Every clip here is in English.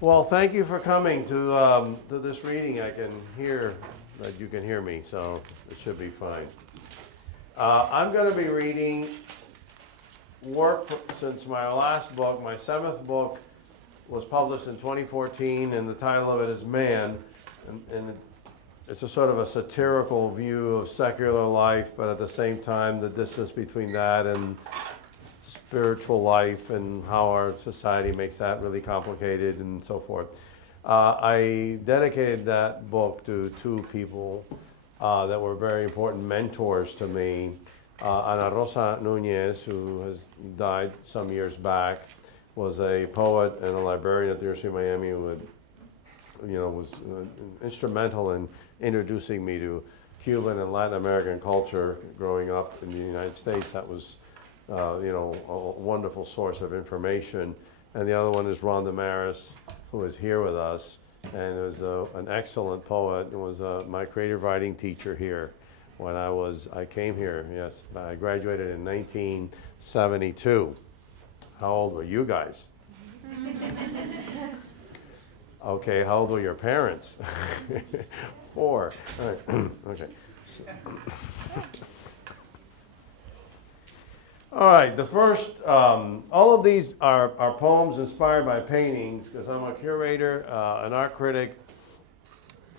Well, thank you for coming to this reading. I can hear that you can hear me, so it should be fine. I'm going to be reading since my last book. My seventh book was published in 2014, and the title of it is Man. And it's a sort of a satirical view of secular life, but at the same time, the distance between that and spiritual life and how our society makes that really complicated and so forth. I dedicated that book to two people that were very important mentors to me. Ana Rosa Nunez, who has died some years back, was a poet and a librarian at the University of Miami who was instrumental in introducing me to Cuban and Latin American culture growing up in the United States. That was a wonderful source of information. And the other one is Rhonda Maris, who is here with us, and was an excellent poet and was my creative writing teacher here when I came here. Yes, I graduated in 1972. How old were you guys? Okay, how old were your parents? 4. All right. Okay. All right, the first, all of these are poems inspired by paintings because I'm a curator, an art critic,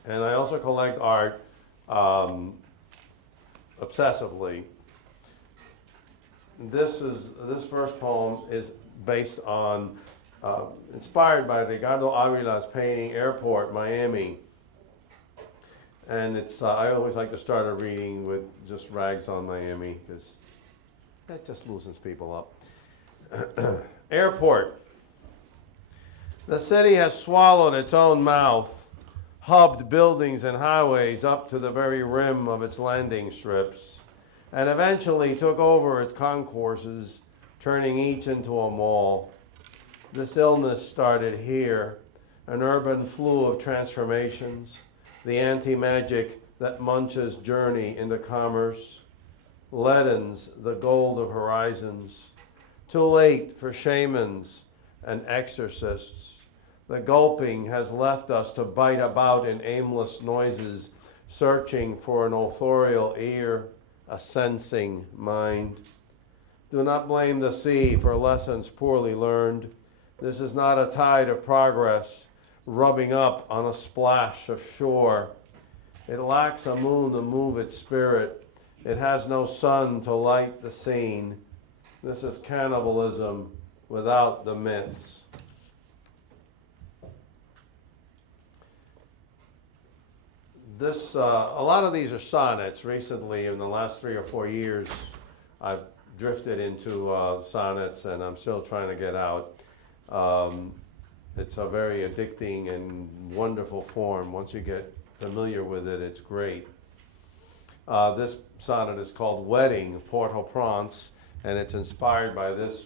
and I also collect art obsessively. This first poem is based on, inspired by Ricardo Avila's painting Airport, Miami. And I always like to start a reading with just rags on Miami because that just loosens people up. Airport. The city has swallowed its own mouth, hubbed buildings and highways up to the very rim of its landing strips, and eventually took over its concourses, turning each into a mall. This illness started here, an urban flu of transformations, the anti-magic that munches journey into commerce, leadens the gold of horizons. Too late for shamans and exorcists. The gulping has left us to bite about in aimless noises, searching for an authorial ear, a sensing mind. Do not blame the sea for lessons poorly learned. This is not a tide of progress, rubbing up on a splash of shore. It lacks a moon to move its spirit. It has no sun to light the scene. This is cannibalism without the myths. A lot of these are sonnets. Recently, in the last 3 or 4 years, I've drifted into sonnets, and I'm still trying to get out. It's a very addicting and wonderful form. Once you get familiar with it, it's great. This sonnet is called Wedding, Port-au-Prince, and it's inspired by this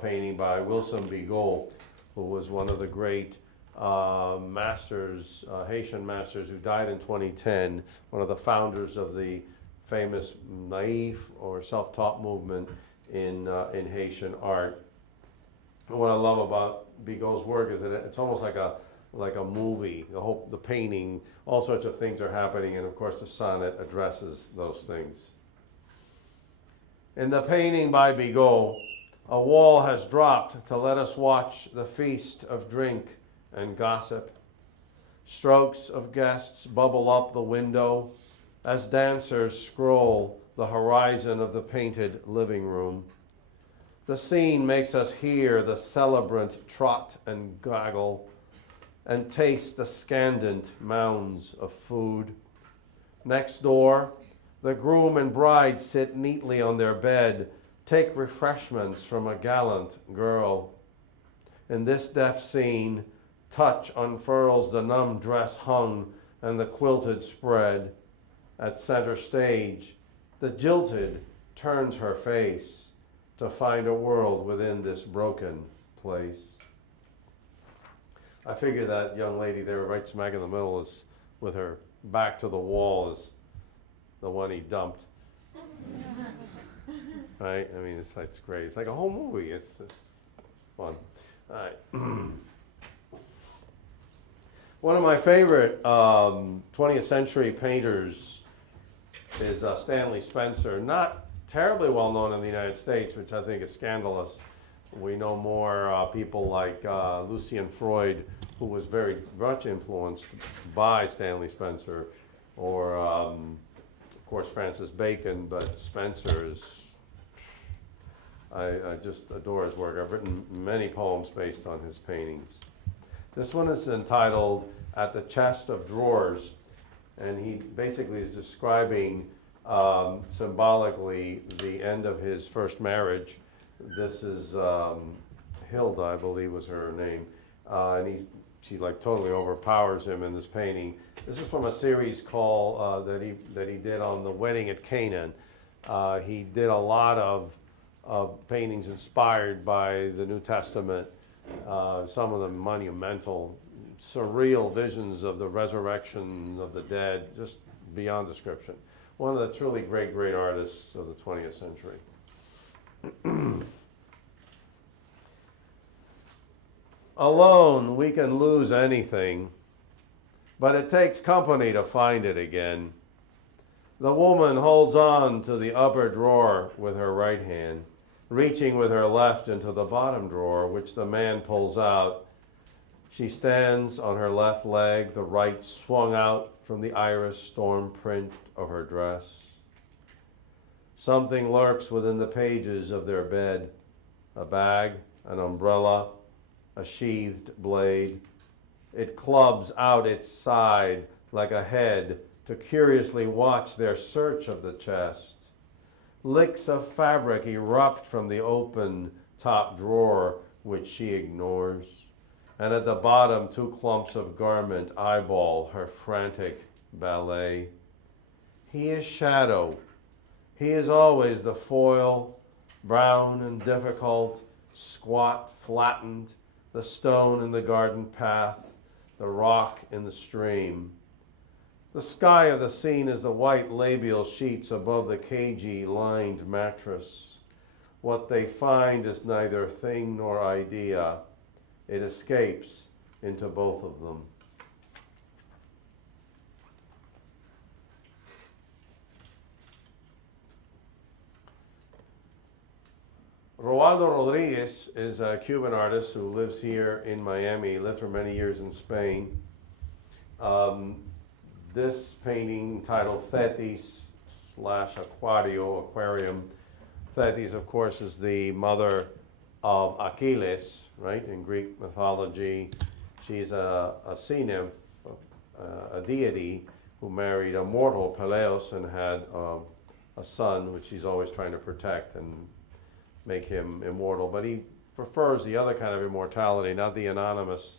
painting by Wilson Bigot, who was one of the great masters, Haitian masters who died in 2010, one of the founders of the famous naïf or self-taught movement in Haitian art. And what I love about Bigot's work is that it's almost like a movie. The painting, all sorts of things are happening, and of course the sonnet addresses those things. In the painting by Bigot, a wall has dropped to let us watch the feast of drink and gossip. Strokes of guests bubble up the window as dancers scroll the horizon of the painted living room. The scene makes us hear the celebrant trot and gaggle and taste the scandent mounds of food. Next door, the groom and bride sit neatly on their bed, take refreshments from a gallant girl. In this deaf scene, touch unfurls the numb dress hung and the quilted spread. At center stage, the jilted turns her face to find a world within this broken place. I figure that young lady there right smack in the middle is with her back to the wall is the one he dumped. Right? I mean, it's great. It's like a whole movie. It's fun. All right. One of my favorite 20th century painters is Stanley Spencer. Not terribly well known in the United States, which I think is scandalous. We know more people like Lucian Freud, who was very much influenced by Stanley Spencer, or of course Francis Bacon, but Spencer is, I just adore his work. I've written many poems based on his paintings. This one is entitled At the Chest of Drawers, and he basically is describing symbolically the end of his first marriage. This is Hilda, I believe was her name, and she like totally overpowers him in this painting. This is from a series called that he did on the wedding at Canaan. He did a lot of paintings inspired by the New Testament. Some of them monumental, surreal visions of the resurrection of the dead, just beyond description. One of the truly great artists of the 20th century. Alone, we can lose anything, but it takes company to find it again. The woman holds on to the upper drawer with her right hand, reaching with her left into the bottom drawer, which the man pulls out. She stands on her left leg, the right swung out from the iris storm print of her dress. Something lurks within the pages of their bed, a bag, an umbrella, a sheathed blade. It clubs out its side like a head to curiously watch their search of the chest. Licks of fabric erupt from the open top drawer, which she ignores. And at the bottom, two clumps of garment eyeball her frantic ballet. He is shadow. He is always the foil, brown and difficult, squat, flattened, the stone in the garden path, the rock in the stream. The sky of the scene is the white labial sheets above the cagey lined mattress. What they find is neither thing nor idea. It escapes into both of them. Roaldo Rodriguez is a Cuban artist who lives here in Miami. He lived for many years in Spain. This painting titled Thetis / Aquarium. Thetis, of course, is the mother of Achilles, right, in Greek mythology. She's a sea nymph, a deity who married a mortal, Peleus, and had a son, which he's always trying to protect and make him immortal. But he prefers the other kind of immortality, not the anonymous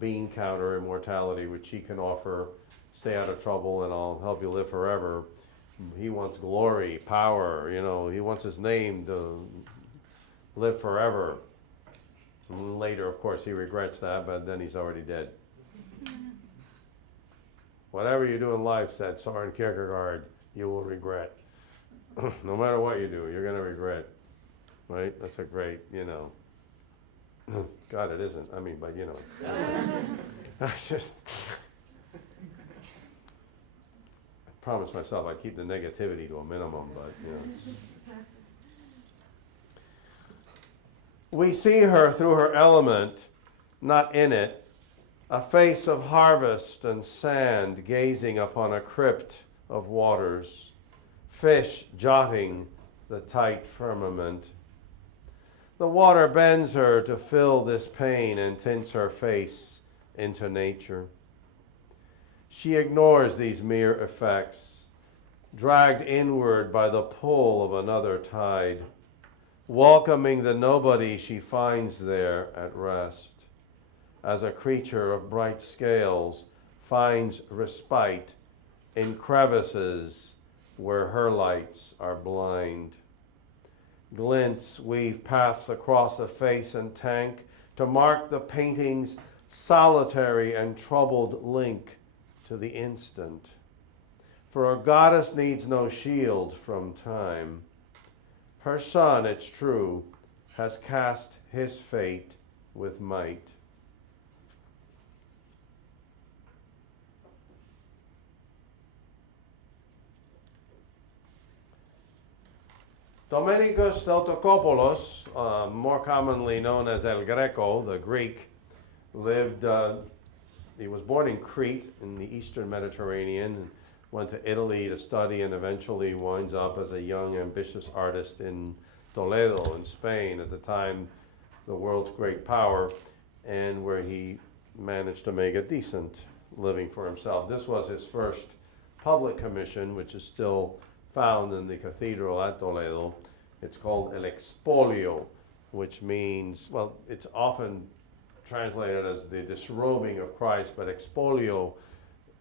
bean counter immortality, which he can offer. Stay out of trouble and I'll help you live forever. He wants glory, power, he wants his name to live forever. And later, of course, he regrets that, but then he's already dead. Whatever you do in life, said Soren Kierkegaard, you will regret. No matter what you do, you're going to regret. Right? That's a great, God, it isn't. I mean, but that's just... I promised myself I'd keep the negativity to a minimum, but We see her through her element, not in it, a face of harvest and sand gazing upon a crypt of waters, fish jotting the tight firmament. The water bends her to fill this pain and tints her face into nature. She ignores these mere effects, dragged inward by the pull of another tide, welcoming the nobody she finds there at rest, as a creature of bright scales finds respite in crevices where her lights are blind. Glints weave paths across the face and tank to mark the painting's solitary and troubled link to the instant. For a goddess needs no shield from time. Her son, it's true, has cast his fate with might. Domenicus Theotokopoulos, more commonly known as El Greco, the Greek, lived, he was born in Crete in the eastern Mediterranean, and went to Italy to study, and eventually winds up as a young, ambitious artist in Toledo in Spain, at the time the world's great power, and where he managed to make a decent living for himself. This was his first public commission, which is still found in the cathedral at Toledo. It's called El Expolio, which means, well, it's often translated as the disrobing of Christ, but expolio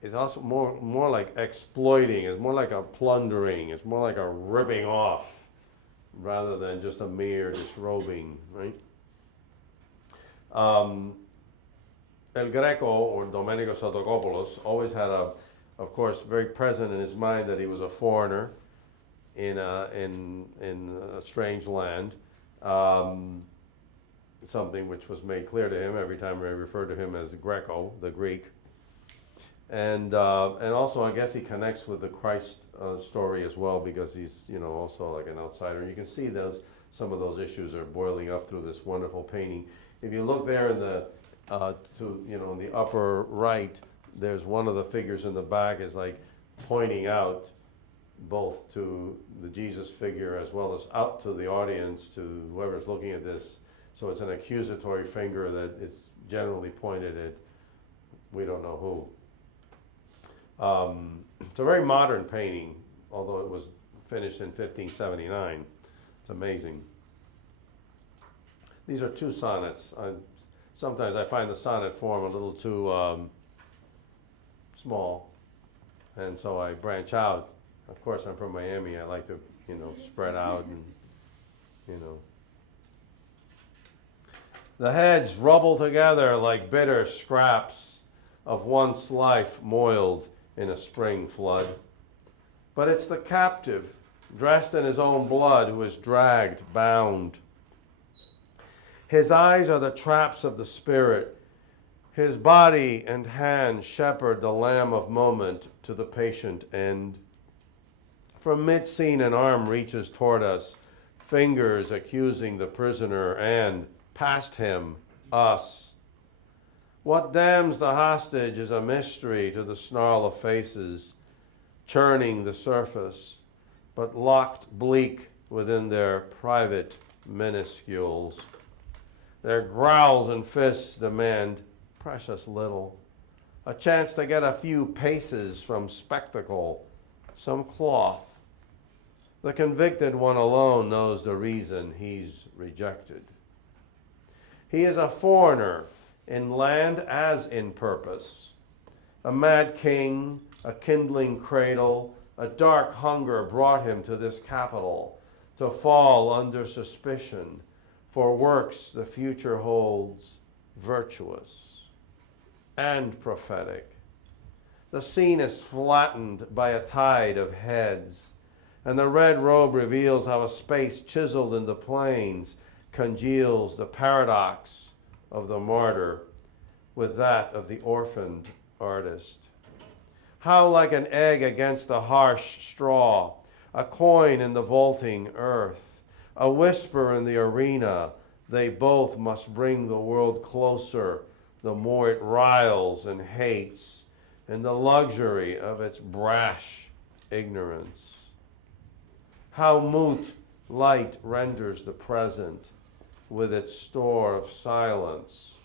is also more like exploiting, it's more like a plundering, it's more like a ripping off, rather than just a mere disrobing, right? El Greco, or Domenicus Theotokopoulos, always had of course, very present in his mind that he was a foreigner in a strange land. Something which was made clear to him every time I referred to him as Greco, the Greek. And also, I guess he connects with the Christ story as well, because he's, also like an outsider. You can see some of those issues are boiling up through this wonderful painting. If you look there in the in the upper right, there's one of the figures in the back is like pointing out both to the Jesus figure as well as out to the audience, to whoever's looking at this. So it's an accusatory finger that is generally pointed at we don't know who. It's a very modern painting, although it was finished in 1579. It's amazing. These are two sonnets. Sometimes I find the sonnet form a little too small, and so I branch out. Of course, I'm from Miami. I like to, spread out and, The heads rubble together like bitter scraps of once life moiled in a spring flood. But it's the captive, dressed in his own blood, who is dragged, bound. His eyes are the traps of the spirit. His body and hand shepherd the lamb of moment to the patient end. From mid-scene an arm reaches toward us, fingers accusing the prisoner, and past him, us. What damns the hostage is a mystery to the snarl of faces, churning the surface, but locked bleak within their private minuscules. Their growls and fists demand precious little, a chance to get a few paces from spectacle, some cloth. The convicted one alone knows the reason he's rejected. He is a foreigner in land as in purpose, a mad king, a kindling cradle, a dark hunger brought him to this capital, to fall under suspicion for works the future holds virtuous and prophetic. The scene is flattened by a tide of heads, and the red robe reveals how a space chiseled in the plains congeals the paradox of the martyr with that of the orphaned artist. How like an egg against the harsh straw, a coin in the vaulting earth, a whisper in the arena, they both must bring the world closer, the more it riles and hates, in the luxury of its brash ignorance. How moot light renders the present with its store of silence,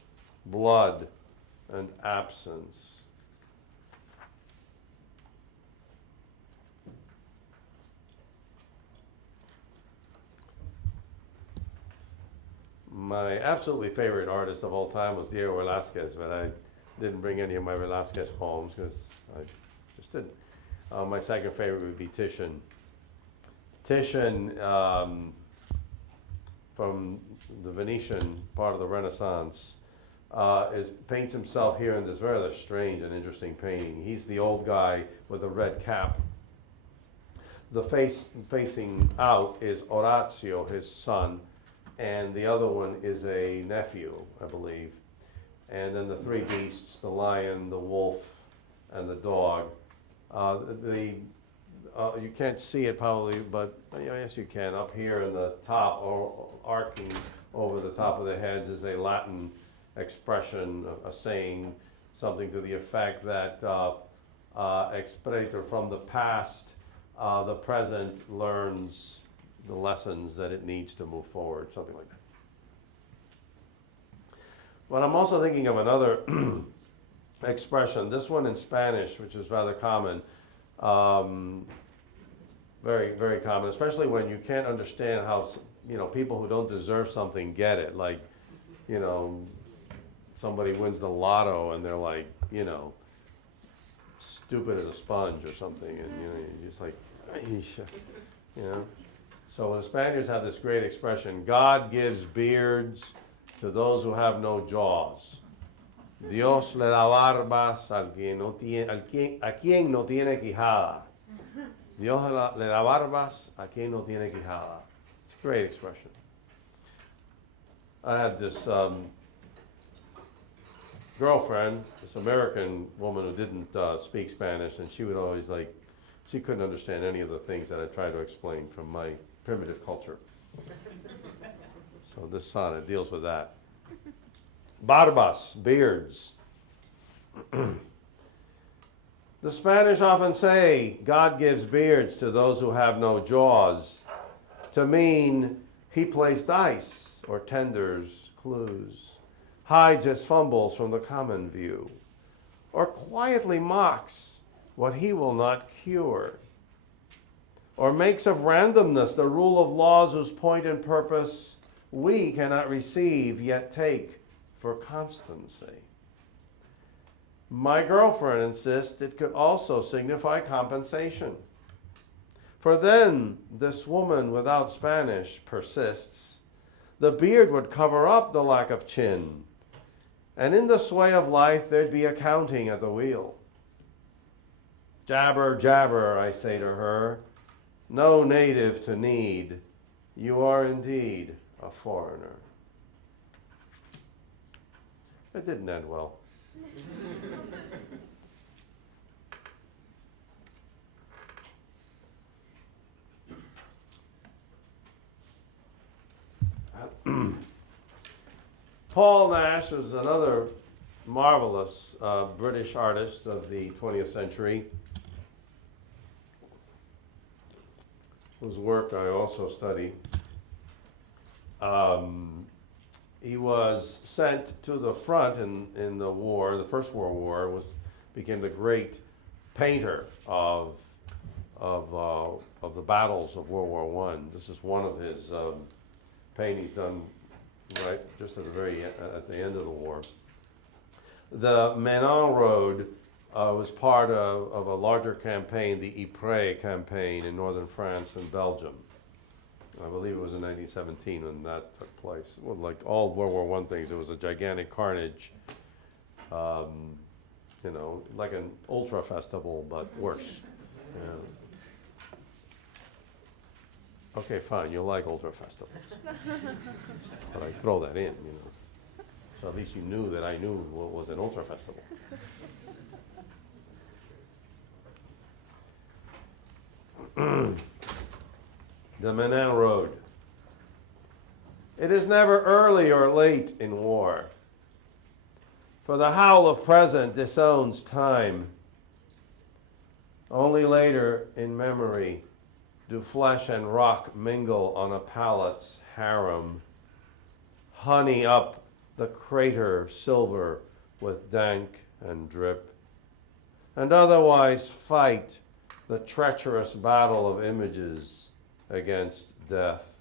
blood, and absence. My absolutely favorite artist of all time was Diego Velázquez, but I didn't bring any of my Velázquez poems because I just didn't. My second favorite would be Titian. Titian, from the Venetian part of the Renaissance, paints himself here in this rather strange and interesting painting. He's the old guy with a red cap. The face facing out is Orazio, his son, and the other one is a nephew, I believe. And then the three beasts, the lion, the wolf, and the dog. you can't see it probably, but yes you can. Up here in the top, or arcing over the top of the heads, is a Latin expression, a saying, something to the effect that expeditor, from the past, the present learns the lessons that it needs to move forward, something like that. But I'm also thinking of another expression, this one in Spanish, which is rather common, very, very common, especially when you can't understand how, people who don't deserve something get it. Like, somebody wins the lotto and they're like, stupid as a sponge or something, and you're just like, So the Spaniards have this great expression: God gives beards to those who have no jaws. Dios le da barbas a quien no tiene quijada. Dios le da barbas a quien no tiene quijada. It's a great expression. I had this girlfriend, this American woman who didn't speak Spanish, and she would always she couldn't understand any of the things that I tried to explain from my primitive culture. So this sonnet deals with that. Barbas, beards. The Spanish often say God gives beards to those who have no jaws, to mean he plays dice or tenders clues, hides his fumbles from the common view, or quietly mocks what he will not cure, or makes of randomness the rule of laws whose point and purpose we cannot receive yet take for constancy. My girlfriend insists it could also signify compensation. For then, this woman without Spanish persists, the beard would cover up the lack of chin, and in the sway of life there'd be accounting at the wheel. Jabber, jabber, I say to her, no native to need, you are indeed a foreigner. It didn't end well. Paul Nash was another marvelous British artist of the 20th century, whose work I also study. He was sent to the front in the war, the First World War, became the great painter of the battles of World War I. This is one of his paintings done right just at the end of the war. The Menin Road was part of a larger campaign, the Ypres campaign in northern France and Belgium. I believe it was in 1917 when that took place. Well, like all World War I things, it was a gigantic carnage, like an ultra festival, but worse. Yeah. Okay, fine, you like ultra festivals. But I throw that in, So at least you knew that I knew what was an ultra festival. The Menin Road. It is never early or late in war, for the howl of present disowns time. Only later in memory do flesh and rock mingle on a palate's harem, honey up the crater silver with dank and drip, and otherwise fight the treacherous battle of images against death.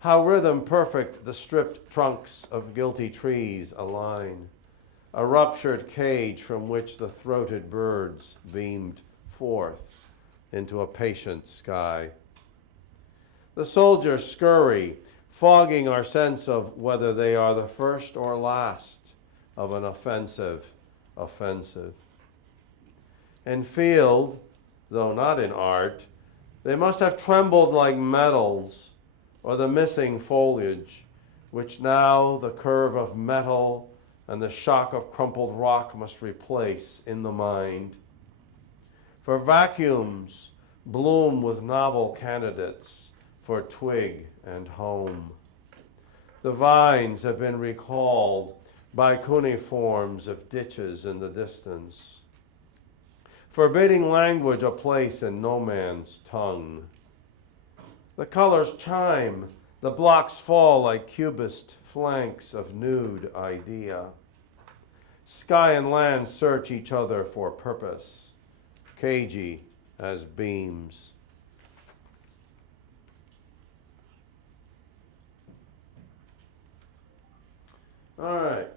How rhythm perfect the stripped trunks of guilty trees align, a ruptured cage from which the throated birds beamed forth into a patient sky. The soldiers scurry, fogging our sense of whether they are the first or last of an offensive. In field, though not in art, they must have trembled like metals, or the missing foliage, which now the curve of metal and the shock of crumpled rock must replace in the mind. For vacuums bloom with novel candidates for twig and home. The vines have been recalled by cuneiforms of ditches in the distance, forbidding language a place in no man's tongue. The colors chime, the blocks fall like cubist flanks of nude idea. Sky and land search each other for purpose, cagey as beams. All right.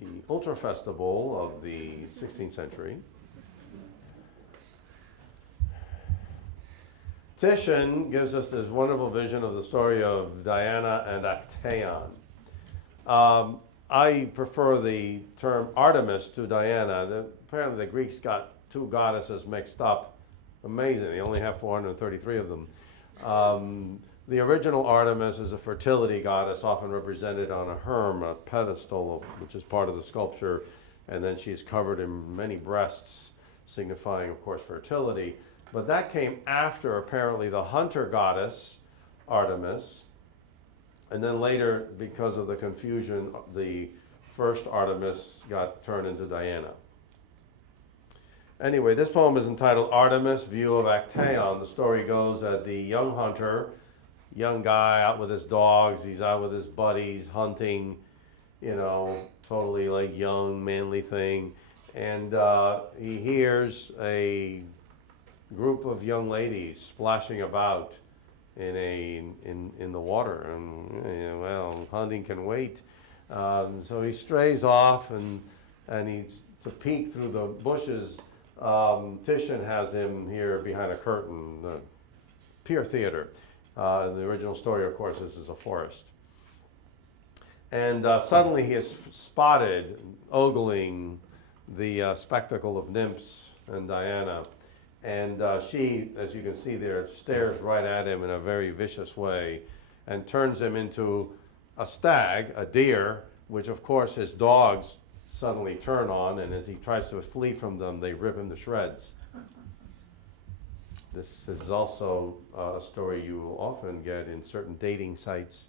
The Ultra Festival of the 16th century. Titian gives us this wonderful vision of the story of Diana and Actaeon. I prefer the term Artemis to Diana. Apparently the Greeks got two goddesses mixed up. Amazing, they only have 433 of them. The original Artemis is a fertility goddess, often represented on a herm, a pedestal, which is part of the sculpture, and then she's covered in many breasts, signifying, of course, fertility. But that came after, apparently, the hunter goddess, Artemis, and then later, because of the confusion, the first Artemis got turned into Diana. Anyway, this poem is entitled Artemis, View of Actaeon. The story goes that the young hunter, young guy out with his dogs, he's out with his buddies hunting, you know, totally like young, manly thing. And he hears a group of young ladies splashing about in the water. And, you know, well, hunting can wait. So he strays off and to peek through the bushes. Titian has him here behind a curtain, Pier Theater. In the original story, of course, this is a forest. And suddenly he is spotted ogling the spectacle of nymphs and Diana. And she, as you can see there, stares right at him in a very vicious way and turns him into a stag, a deer, which of course his dogs suddenly turn on, and as he tries to flee from them, they rip him to shreds. This is also a story you will often get in certain dating sites.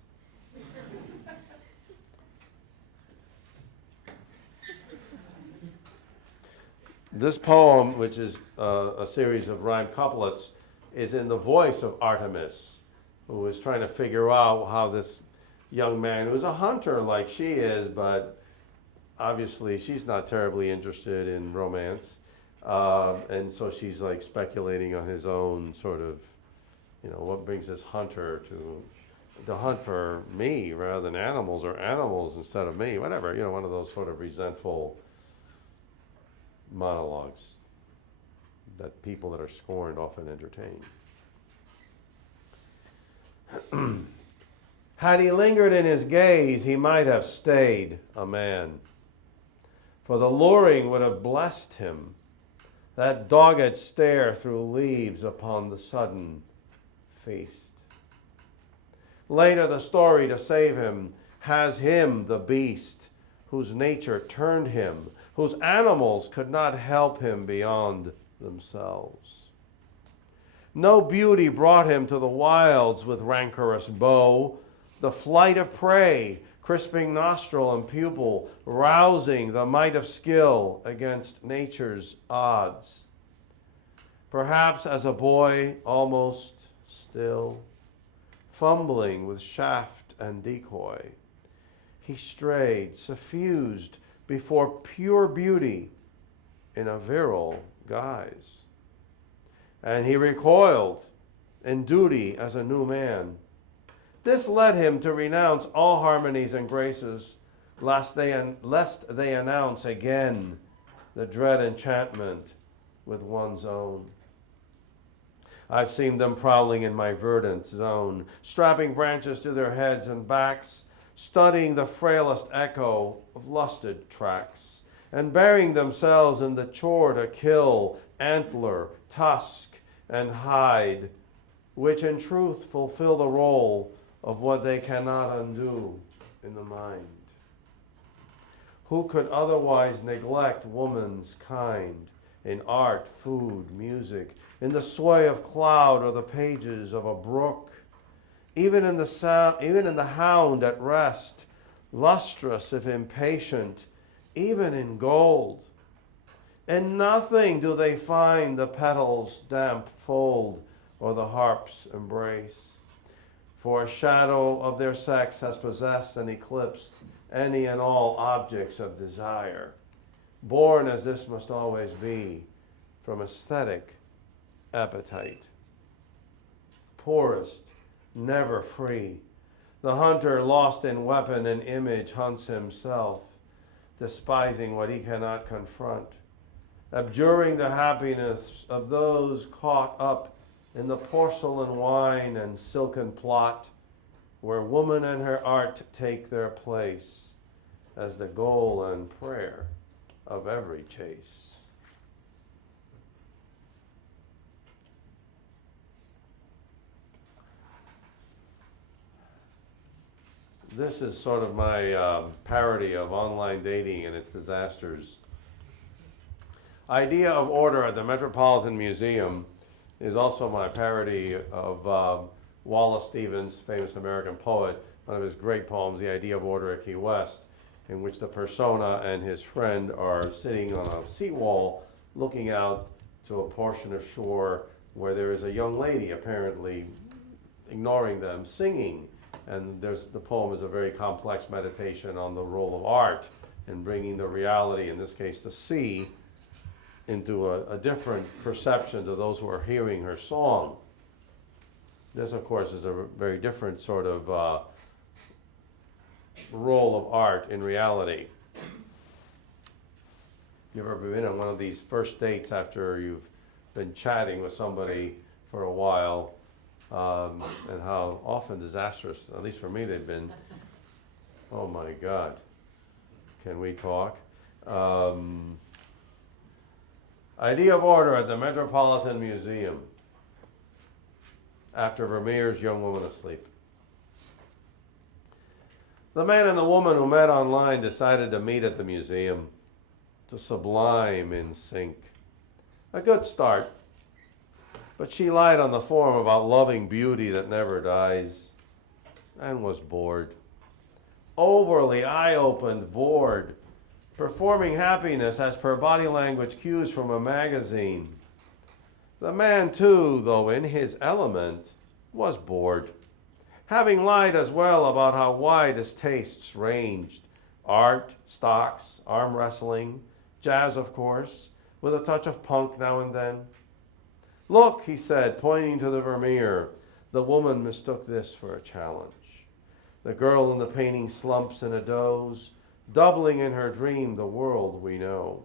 This poem, which is a series of rhymed couplets, is in the voice of Artemis, who is trying to figure out how this young man, who's a hunter like she is, but obviously she's not terribly interested in romance. And so she's like speculating on his own sort of, you know, what brings this hunter to hunt for me rather than animals, or animals instead of me, whatever, you know, one of those sort of resentful monologues that people that are scorned often entertain. Had he lingered in his gaze, he might have stayed a man, for the luring would have blessed him, that dogged stare through leaves upon the sudden feast. Later the story to save him has him the beast, whose nature turned him, whose animals could not help him beyond themselves. No beauty brought him to the wilds with rancorous bow, the flight of prey, crisping nostril and pupil, rousing the might of skill against nature's odds. Perhaps as a boy, almost still, fumbling with shaft and decoy, he strayed, suffused before pure beauty in a virile guise. And he recoiled in duty as a new man. This led him to renounce all harmonies and graces, lest they announce again the dread enchantment with one's own. I've seen them prowling in my verdant zone, strapping branches to their heads and backs, studying the frailest echo of lusted tracks, and burying themselves in the chore to kill antler, tusk, and hide, which in truth fulfill the role of what they cannot undo in the mind. Who could otherwise neglect woman's kind in art, food, music, in the sway of cloud or the pages of a brook, even in the hound at rest, lustrous if impatient, even in gold. In nothing do they find the petal's damp fold or the harp's embrace. For a shadow of their sex has possessed and eclipsed any and all objects of desire, born as this must always be from aesthetic appetite. Poorest, never free, the hunter lost in weapon and image hunts himself, despising what he cannot confront, abjuring the happiness of those caught up in the porcelain wine and silken plot, where woman and her art take their place as the goal and prayer of every chase. This is sort of my parody of online dating and its disasters. Idea of Order at the Metropolitan Museum is also my parody of Wallace Stevens, famous American poet, one of his great poems, The Idea of Order at Key West, in which the persona and his friend are sitting on a seawall looking out to a portion of shore where there is a young lady apparently ignoring them, singing. And the poem is a very complex meditation on the role of art in bringing the reality, in this case the sea, into a different perception to those who are hearing her song. This, of course, is a very different sort of role of art in reality. You ever been on one of these first dates after you've been chatting with somebody for a while, and how often disastrous, at least for me, they've been. Oh my God, can we talk? Idea of Order at the Metropolitan Museum. After Vermeer's Young Woman Asleep. The man and the woman who met online decided to meet at the museum, to sublime in sync. A good start, but she lied on the form about loving beauty that never dies, and was bored. Overly eye-opened, bored, performing happiness as per body language cues from a magazine. The man, too, though in his element, was bored, having lied as well about how wide his tastes ranged. Art, stocks, arm wrestling, jazz, of course, with a touch of punk now and then. Look, he said, pointing to the Vermeer. The woman mistook this for a challenge. The girl in the painting slumps in a doze, doubling in her dream the world we know.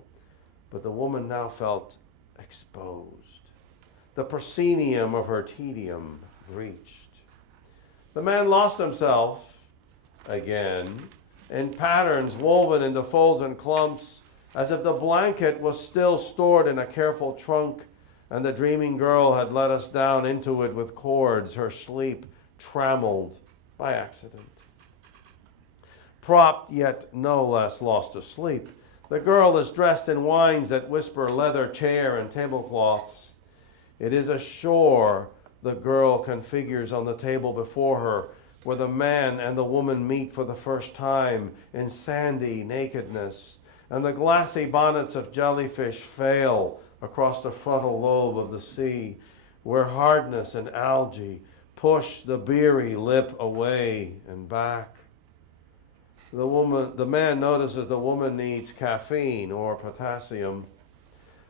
But the woman now felt exposed. The proscenium of her tedium reached. The man lost himself again in patterns woven into folds and clumps, as if the blanket was still stored in a careful trunk, and the dreaming girl had let us down into it with cords, her sleep trammeled by accident. Propped yet no less lost to sleep, the girl is dressed in wines that whisper leather chair and tablecloths. It is a shore the girl configures on the table before her, where the man and the woman meet for the first time in sandy nakedness, and the glassy bonnets of jellyfish fail across the frontal lobe of the sea, where hardness and algae push the beery lip away and back. The man notices the woman needs caffeine or potassium.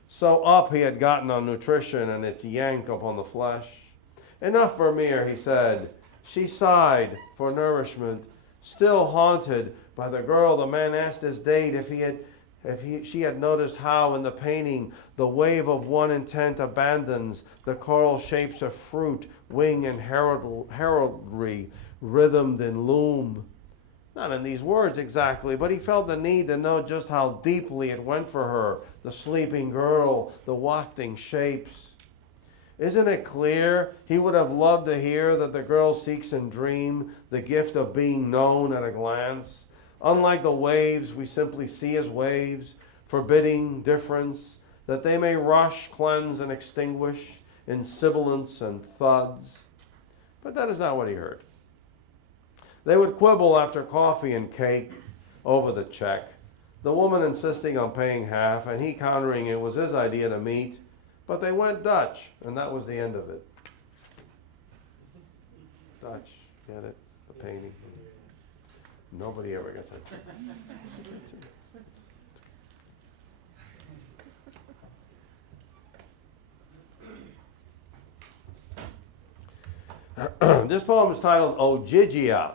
So up he had gotten on nutrition and its yank upon the flesh. Enough Vermeer, he said. She sighed for nourishment. Still haunted by the girl, the man asked his date if she had noticed how in the painting the wave of one intent abandons the coral shapes of fruit, wing and heraldry, rhythmed in loom. Not in these words exactly, but he felt the need to know just how deeply it went for her, the sleeping girl, the wafting shapes. Isn't it clear he would have loved to hear that the girl seeks in dream the gift of being known at a glance, Unlike the waves we simply see as waves, forbidding difference, that they may rush, cleanse, and extinguish in sibilants and thuds. But that is not what he heard. They would quibble after coffee and cake over the check, the woman insisting on paying half, and he countering it was his idea to meet, but they went Dutch, and that was the end of it. Dutch, get it? The painting. Nobody ever gets it. This poem is titled Ogygia,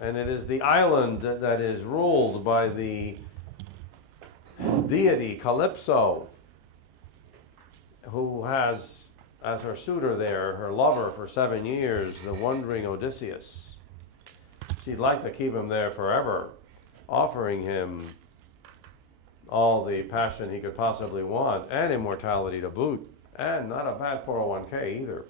and it is the island that is ruled by the deity Calypso, who has as her suitor there her lover for 7 years, the wandering Odysseus. She'd like to keep him there forever, offering him all the passion he could possibly want and immortality to boot, and not a bad 401k either.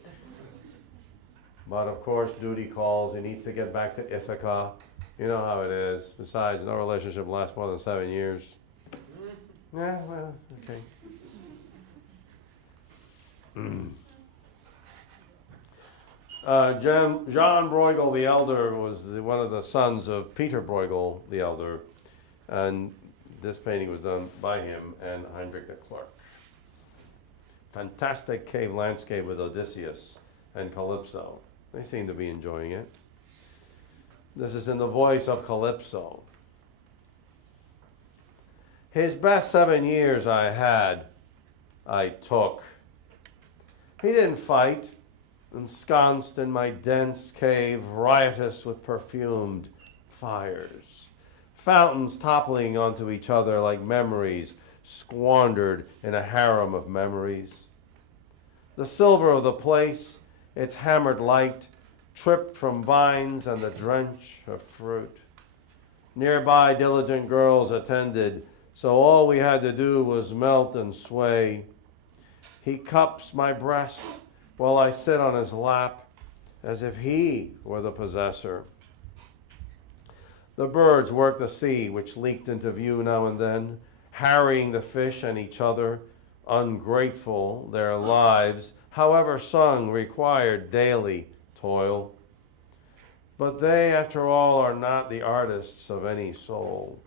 But of course, duty calls. He needs to get back to Ithaca. You know how it is. Besides, no relationship lasts more than 7 years. Yeah, well, okay. John Bruegel the Elder was one of the sons of Peter Bruegel the Elder, and this painting was done by him and Heinrich de Klerk. Fantastic cave landscape with Odysseus and Calypso. They seem to be enjoying it. This is in the voice of Calypso. His best 7 years I took. He didn't fight, ensconced in my dense cave, riotous with perfumed fires. Fountains toppling onto each other like memories, squandered in a harem of memories. The silver of the place, its hammered light, tripped from vines and the drench of fruit. Nearby, diligent girls attended, so all we had to do was melt and sway. He cups my breast while I sit on his lap, as if he were the possessor. The birds work the sea, which leaked into view now and then, harrying the fish and each other, ungrateful their lives, however sung, required daily toil. But they, after all, are not the artists of any soul.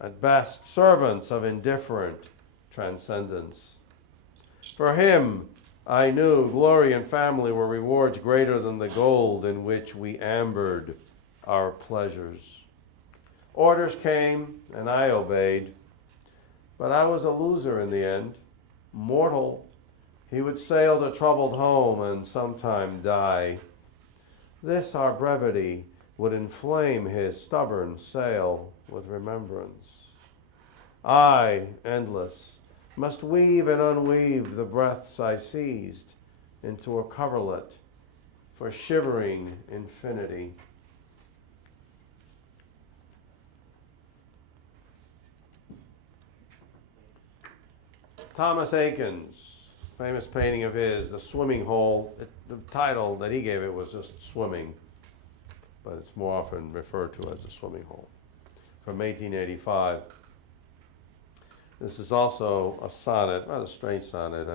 At best, servants of indifferent transcendence. For him, I knew glory and family were rewards greater than the gold in which we ambered our pleasures. Orders came, and I obeyed. But I was a loser in the end, mortal. He would sail to troubled home and sometime die. This, our brevity, would inflame his stubborn sail with remembrance. I, endless, must weave and unweave the breaths I seized into a coverlet for shivering infinity. Thomas Eakins, famous painting of his, The Swimming Hole. The title that he gave it was just Swimming, but it's more often referred to as The Swimming Hole, from 1885. This is also a sonnet, rather strange sonnet.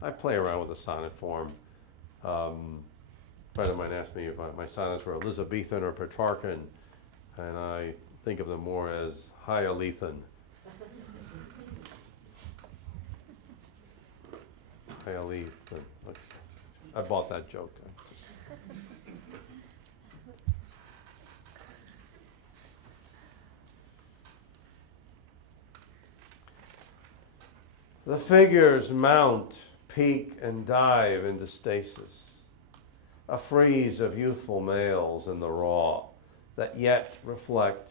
I play around with the sonnet form. A friend of mine asked me if my sonnets were Elizabethan or Petrarchan, and I think of them more as Hyolithan. Hyolithan. I bought that joke. The figures mount, peak, and dive into stasis, a frieze of youthful males in the raw that yet reflect,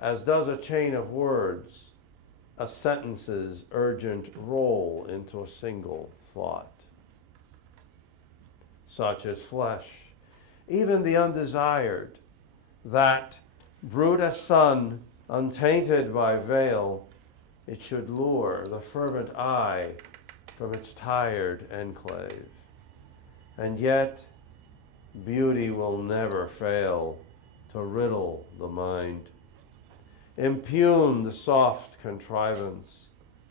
as does a chain of words, a sentence's urgent roll into a single thought. Such as flesh, even the undesired, that, brewed as sun, untainted by veil, it should lure the fervent eye from its tired enclave. And yet, beauty will never fail to riddle the mind, impugn the soft contrivance,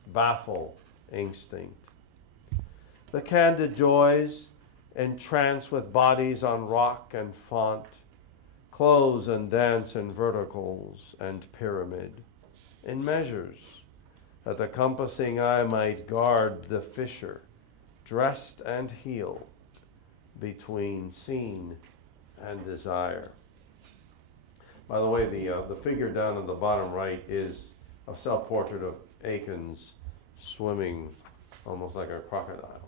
baffle instinct. The candid joys entrance with bodies on rock and font, close and dance in verticals and pyramid, in measures, that the compassing eye might guard the fissure, dressed and healed, between seen and desire. By the way, the figure down in the bottom right is a self-portrait of Akins swimming almost like a crocodile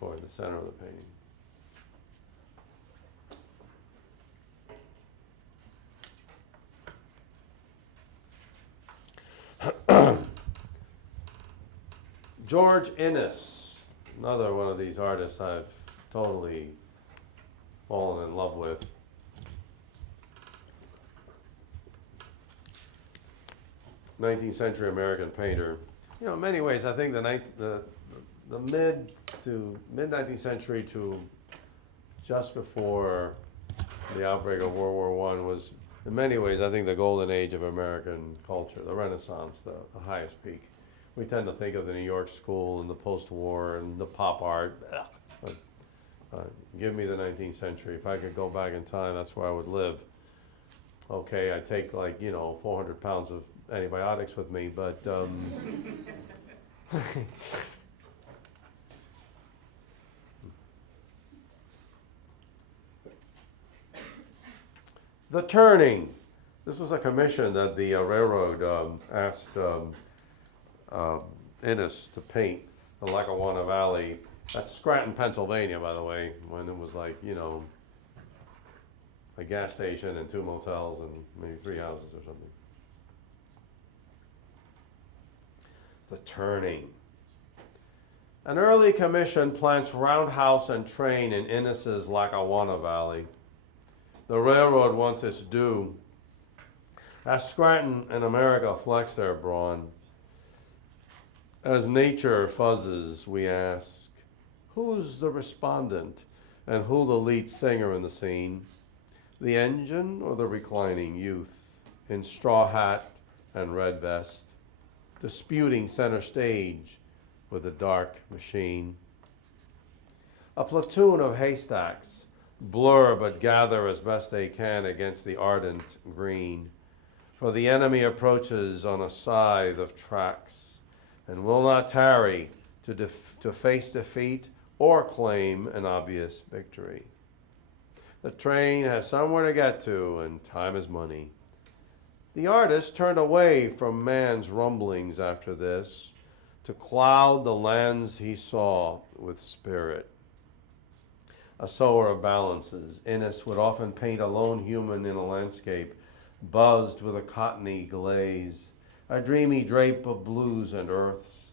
toward the center of the painting. George Inness, another one of these artists I've totally fallen in love with. 19th century American painter. You know, in many ways, I think the mid 19th century to just before the outbreak of World War I was, in many ways, I think the golden age of American culture, the Renaissance, the highest peak. We tend to think of the New York School and the post-war and the pop art. Give me the 19th century. If I could go back in time, that's where I would live. Okay, I take 400 pounds of antibiotics with me, but The Turning. This was a commission that the railroad asked Inness to paint the Lackawanna Valley. That's Scranton, Pennsylvania, by the way, when it was a gas station and 2 motels and maybe 3 houses or something. The Turning. An early commission plants roundhouse and train in Inness's Lackawanna Valley. The railroad wants its due. As Scranton and America flex their brawn, as nature fuzzes, we ask, who's the respondent and who the lead singer in the scene? The engine or the reclining youth in straw hat and red vest, disputing center stage with a dark machine? A platoon of haystacks blur but gather as best they can against the ardent green, for the enemy approaches on a scythe of tracks and will not tarry to face defeat or claim an obvious victory. The train has somewhere to get to, and time is money. The artist turned away from man's rumblings after this to cloud the lands he saw with spirit. A sower of balances, Inness would often paint a lone human in a landscape buzzed with a cottony glaze, a dreamy drape of blues and earths.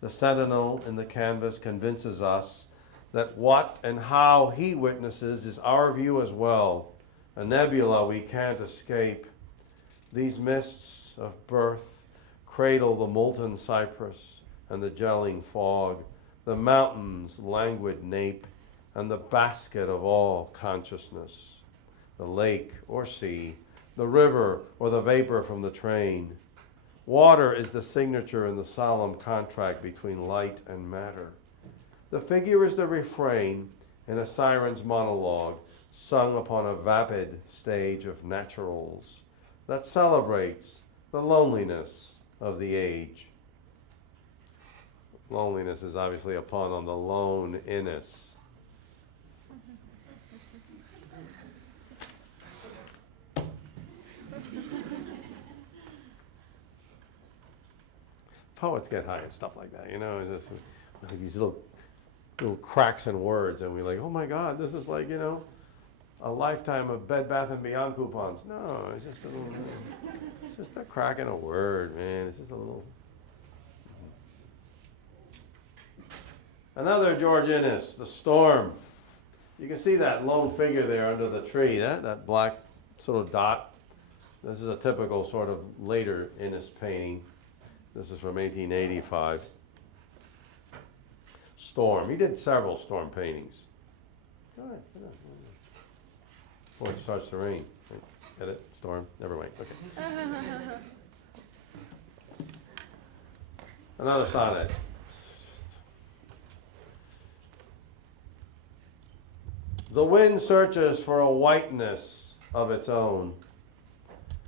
The sentinel in the canvas convinces us that what and how he witnesses is our view as well, a nebula we can't escape. These mists of birth cradle the molten cypress and the gelling fog, the mountain's languid nape, and the basket of all consciousness, the lake or sea, the river or the vapor from the train. Water is the signature in the solemn contract between light and matter. The figure is the refrain in a siren's monologue sung upon a vapid stage of naturals that celebrates the loneliness of the age. Loneliness is obviously a pun on the lone Inness. Poets get high and stuff like that, you know. It's just like these little cracks in words, and we're like, oh my God, this is like, a lifetime of Bed Bath & Beyond coupons. No, it's just a little, it's just a crack in a word, man. It's just a little. Another George Inness, The Storm. You can see that lone figure there under the tree, that black sort of dot. This is a typical sort of later Inness painting. This is from 1885. Storm. He did several storm paintings. Go ahead, sit down. Before it starts to rain. Right? Edit, storm, never mind. Okay. Another sonnet. The wind searches for a whiteness of its own,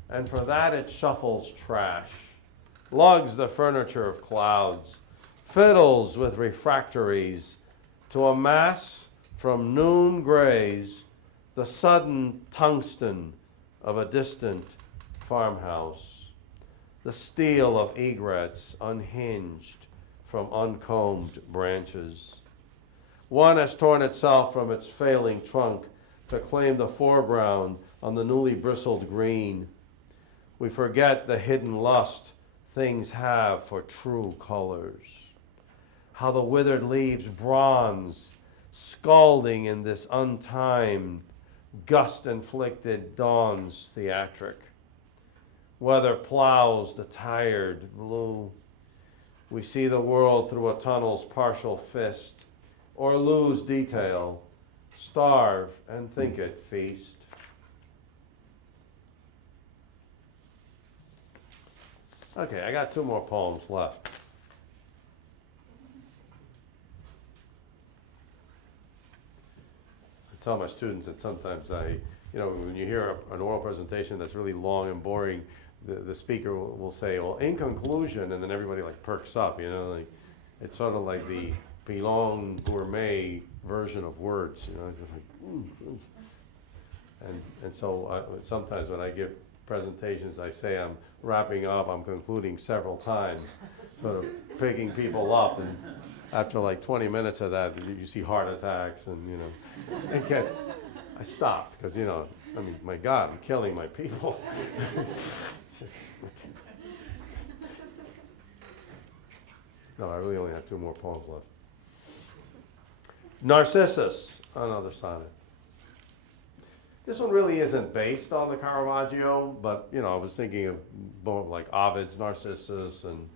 and for that it shuffles trash, lugs the furniture of clouds, fiddles with refractories, to amass from noon grays the sudden tungsten of a distant farmhouse, the steel of egrets unhinged from uncombed branches. One has torn itself from its failing trunk to claim the foreground on the newly bristled green. We forget the hidden lust things have for true colors. How the withered leaves bronze, scalding in this untimed, gust-inflicted dawn's theatric. Weather plows the tired blue. We see the world through a tunnel's partial fist, or lose detail, starve and think it feast. Okay, I got 2 more poems left. I tell my students that sometimes when you hear an oral presentation that's really long and boring, the speaker will say, well, in conclusion, and then everybody like perks up, it's sort of like the Pilon gourmet version of words, just like, And so sometimes when I give presentations, I say I'm wrapping up, I'm concluding several times, sort of picking people up, and after like 20 minutes of that, you see heart attacks, and I stopped, because my God, I'm killing my people. No, I really only have 2 more poems left. Narcissus, another sonnet. This one really isn't based on the Caravaggio, but I was thinking of more like Ovid's Narcissus, and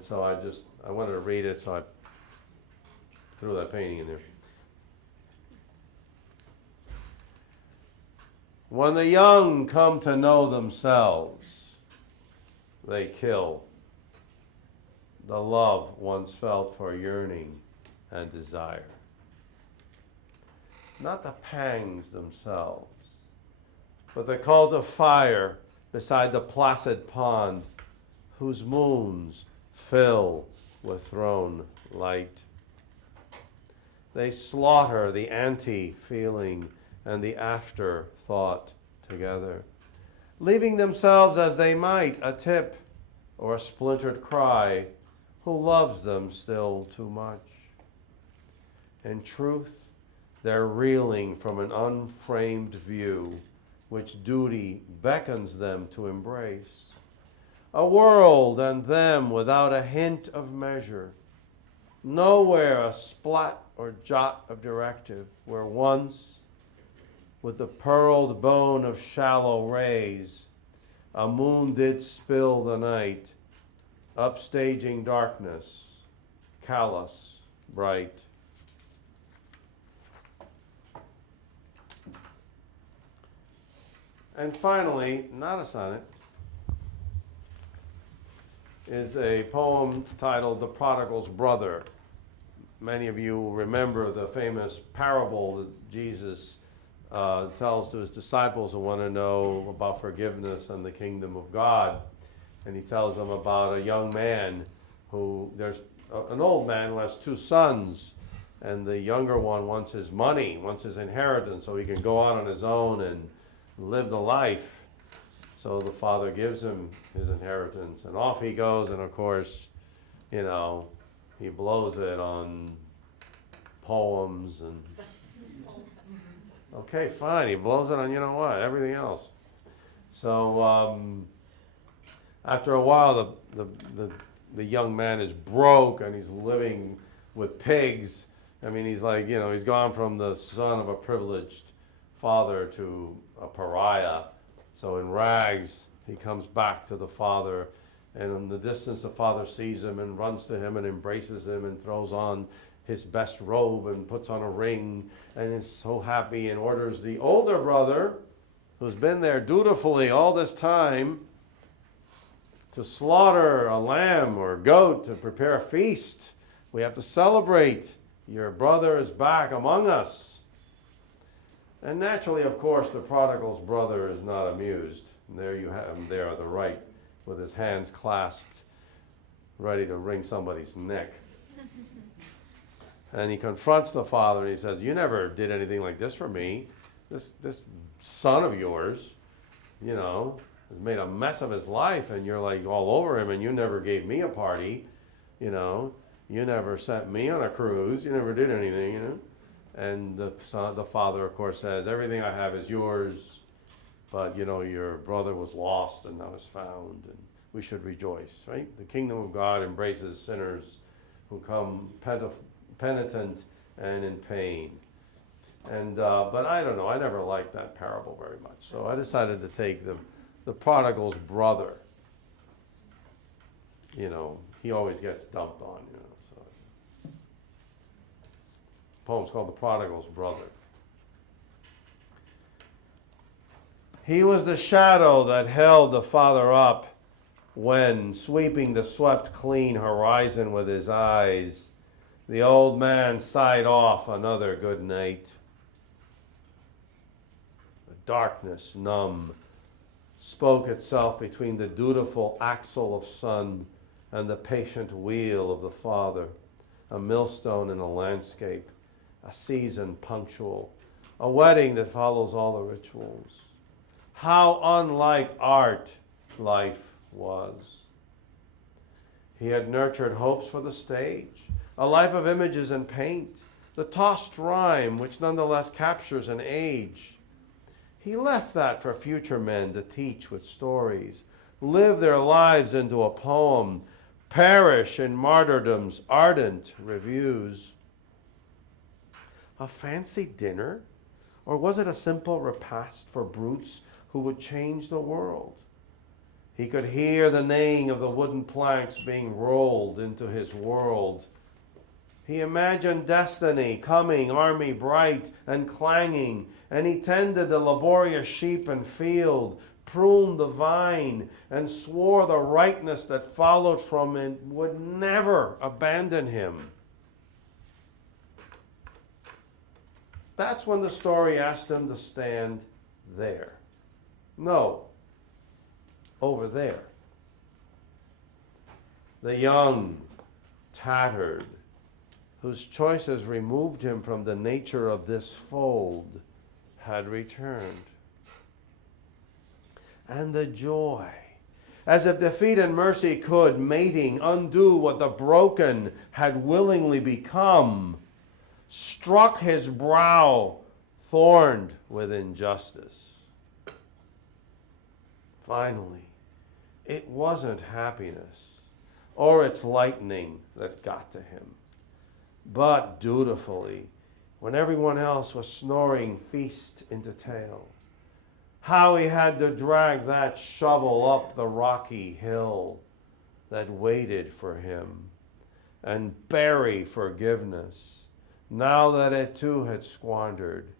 so I wanted to read it, so I threw that painting in there. When the young come to know themselves, they kill the love once felt for yearning and desire. Not the pangs themselves, but the cult of fire beside the placid pond, whose moons fill with thrown light. They slaughter the anti-feeling and the afterthought together, leaving themselves as they might a tip or a splintered cry, who loves them still too much. In truth, they're reeling from an unframed view which duty beckons them to embrace. A world and them without a hint of measure, nowhere a splat or jot of directive, where once, with the pearled bone of shallow rays, a moon did spill the night, upstaging darkness, callous, bright. And finally, not a sonnet, is a poem titled The Prodigal's Brother. Many of you remember the famous parable that Jesus tells to his disciples who want to know about forgiveness and the kingdom of God. And he tells them about a young man there's an old man who has 2 sons, and the younger one wants his money, wants his inheritance, so he can go out on his own and live the life. So the father gives him his inheritance, and off he goes, and of course, he blows it on poems and okay, fine, he blows it on everything else. So after a while, the young man is broke, and he's living with pigs. He's like, he's gone from the son of a privileged father to a pariah. So in rags, he comes back to the father, and in the distance, the father sees him and runs to him and embraces him and throws on his best robe and puts on a ring and is so happy, and orders the older brother who's been there dutifully all this time to slaughter a lamb or goat to prepare a feast. We have to celebrate. Your brother is back among us. And naturally, of course, the prodigal's brother is not amused. And there you have him there at the right with his hands clasped, ready to wring somebody's neck. And he confronts the father and he says, you never did anything like this for me. This son of yours, has made a mess of his life, and you're like all over him, and you never gave me a party, you never sent me on a cruise, you never did anything, And the father, of course, says, everything I have is yours, but, your brother was lost and now is found, and we should rejoice, right? The kingdom of God embraces sinners who come penitent and in pain. And but I don't know, I never liked that parable very much. So I decided to take the prodigal's brother. He always gets dumped on, So the poem's called The Prodigal's Brother. He was the shadow that held the father up when, sweeping the swept-clean horizon with his eyes, the old man sighed off another good night. The darkness, numb, spoke itself between the dutiful axle of son and the patient wheel of the father, a millstone in a landscape, a season punctual, a wedding that follows all the rituals. How unlike art life was. He had nurtured hopes for the stage, a life of images and paint, the tossed rhyme which nonetheless captures an age. He left that for future men to teach with stories, live their lives into a poem, perish in martyrdom's ardent reviews. A fancy dinner? Or was it a simple repast for brutes who would change the world? He could hear the neighing of the wooden planks being rolled into his world. He imagined destiny coming, army bright and clanging, and he tended the laborious sheep and field, pruned the vine, and swore the rightness that followed from it would never abandon him. That's when the story asked him to stand there. No, over there. The young, tattered, whose choices removed him from the nature of this fold, had returned. And the joy, as if defeat and mercy could, mating, undo what the broken had willingly become, struck his brow, thorned with injustice. Finally, it wasn't happiness or its lightning that got to him, but dutifully, when everyone else was snoring feast into tale, how he had to drag that shovel up the rocky hill that waited for him and bury forgiveness, now that it too had squandered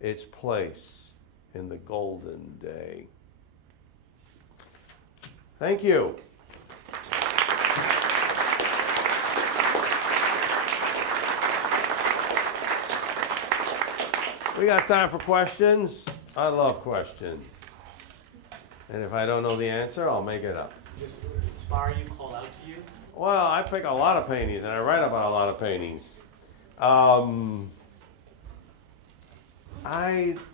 its place in the golden day. Thank you. We got time for questions. I love questions. And if I don't know the answer, I'll make it up. Just inspire you, call out to you? Well, I pick a lot of paintings, and I write about a lot of paintings.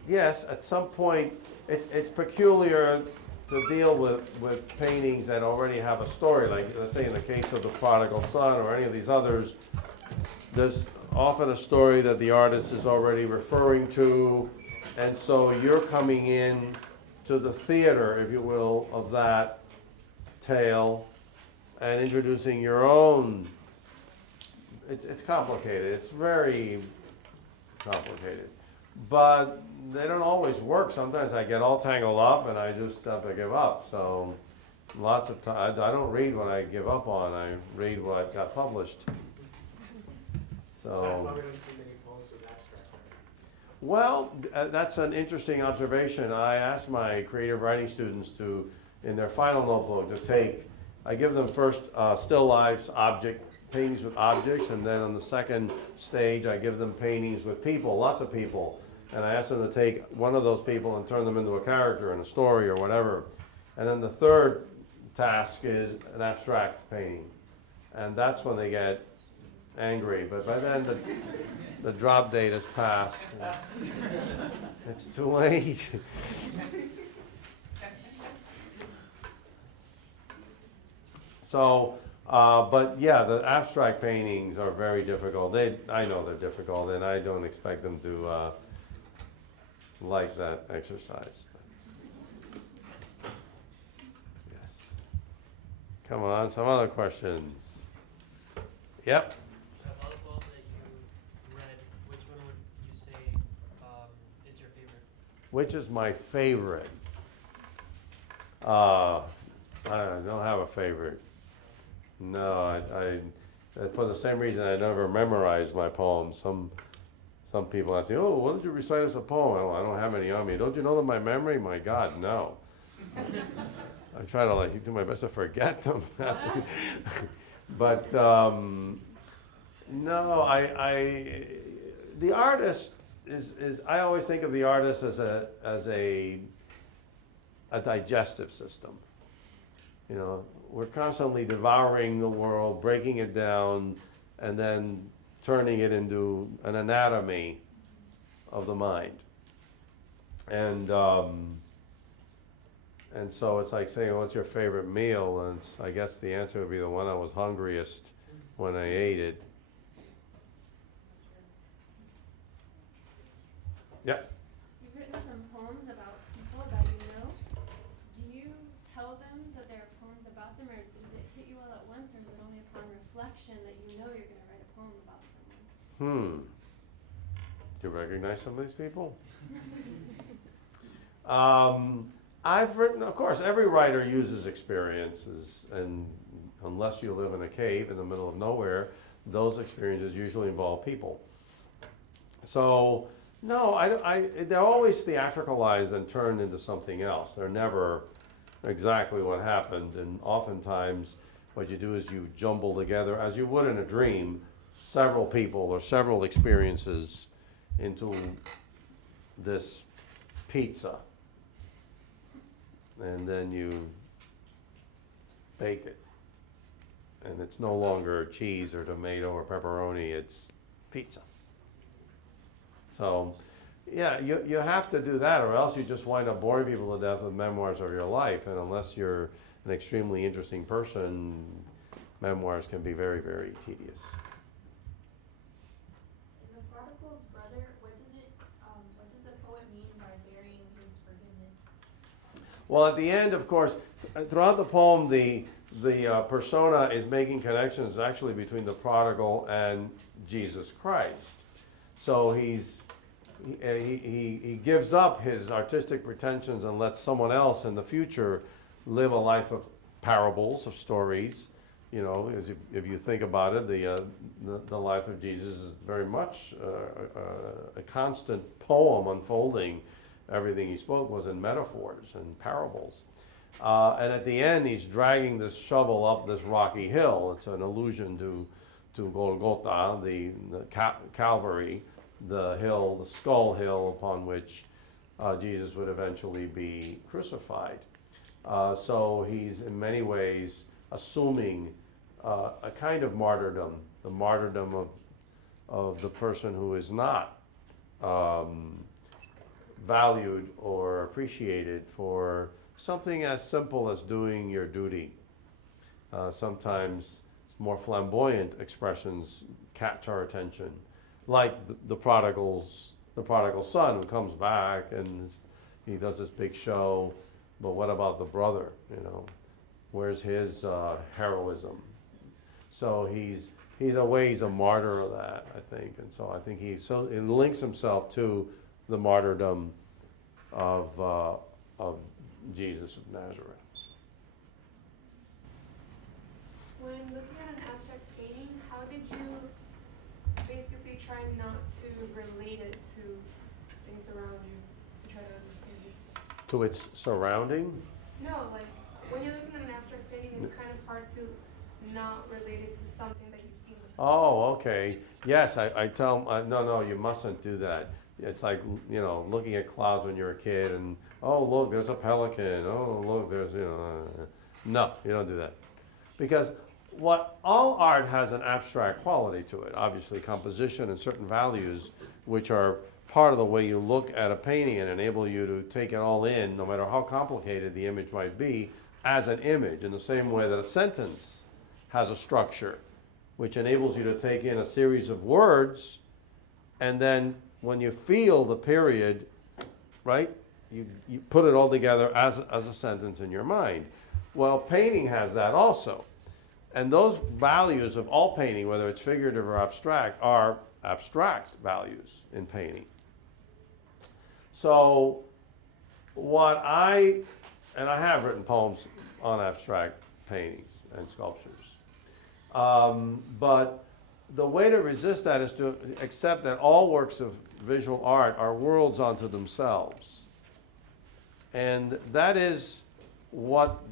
Yes, at some point, it's peculiar to deal with paintings that already have a story. Like, let's say in the case of The Prodigal Son or any of these others, there's often a story that the artist is already referring to, and so you're coming in to the theater, if you will, of that tale and introducing your own. It's complicated. It's very complicated. But they don't always work. Sometimes I get all tangled up and I just have to give up. So lots of time, I don't read what I give up on. I read what got published. That's why we don't see many poems with abstract. Well, that's an interesting observation. I asked my creative writing students to, in their final notebook, to take, I give them first still lifes, paintings with objects, and then on the second stage, I give them paintings with people, lots of people. And I ask them to take one of those people and turn them into a character in a story or whatever. And then the third task is an abstract painting. And that's when they get angry, but by then the drop date has passed. It's too late. So, but yeah, the abstract paintings are very difficult. I know they're difficult, and I don't expect them to like that exercise. Yes. Come on, some other questions. Yep. Of all the poems that you read, which one would you say is your favorite? Which is my favorite? I don't have a favorite. No, I for the same reason I never memorized my poems. Some people ask me, "Oh, what did you recite as a poem?" I don't have any on me. Don't you know them by memory? My God, no. I try to do my best to forget them. But no, the artist is I always think of the artist as a digestive system. You know, we're constantly devouring the world, breaking it down, and then turning it into an anatomy of the mind. And so it's like saying, what's your favorite meal? And I guess the answer would be the one I was hungriest when I ate it. Yeah. You've written some poems about people that you know. Do you tell them that they're poems about them, or does it hit you all at once, or is it only upon reflection that you know you're going to write a poem about someone? Do you recognize some of these people? I've written, of course, every writer uses experiences, and unless you live in a cave in the middle of nowhere, those experiences usually involve people. So, no, they're always theatricalized and turned into something else. They're never exactly what happened, and oftentimes what you do is you jumble together, as you would in a dream, several people or several experiences into this pizza. And then you bake it. And it's no longer cheese or tomato or pepperoni, it's pizza. So, yeah, you have to do that, or else you just wind up boring people to death with memoirs of your life. And unless you're an extremely interesting person, memoirs can be very, very tedious. The prodigal's brother, what does the poet mean by bearing his forgiveness? Well, at the end, of course, throughout the poem, the persona is making connections actually between the prodigal and Jesus Christ. So he gives up his artistic pretensions and lets someone else in the future live a life of parables, of stories. You know, if you think about it, the life of Jesus is very much a constant poem unfolding. Everything he spoke was in metaphors and parables. And at the end, he's dragging this shovel up this rocky hill. It's an allusion to Golgotha, the Calvary, the hill, the skull hill upon which Jesus would eventually be crucified. So he's in many ways assuming a kind of martyrdom, the martyrdom of the person who is not valued or appreciated for something as simple as doing your duty. Sometimes more flamboyant expressions catch our attention, like the prodigal son who comes back and he does this big show, but what about the brother? You know, where's his heroism? So he's a martyr of that, I think, and so I think it links himself to the martyrdom of Jesus of Nazareth. When looking at an abstract painting, how did you basically try not to relate it to surround you to try to understand it. To its surrounding? No, like when you're looking at an abstract painting, it's kind of hard to not relate it to something that you've seen before. Oh, okay. Yes, I tell them, no, you mustn't do that. It's like, looking at clouds when you're a kid and, oh, look, there's a pelican. Oh, look, there's, no, you don't do that. Because all art has an abstract quality to it. Obviously, composition and certain values, which are part of the way you look at a painting and enable you to take it all in, no matter how complicated the image might be, as an image, in the same way that a sentence has a structure, which enables you to take in a series of words, and then when you feel the period, right, you put it all together as a sentence in your mind. Well, painting has that also. And those values of all painting, whether it's figurative or abstract, are abstract values in painting. So I have written poems on abstract paintings and sculptures. But the way to resist that is to accept that all works of visual art are worlds unto themselves. And that is what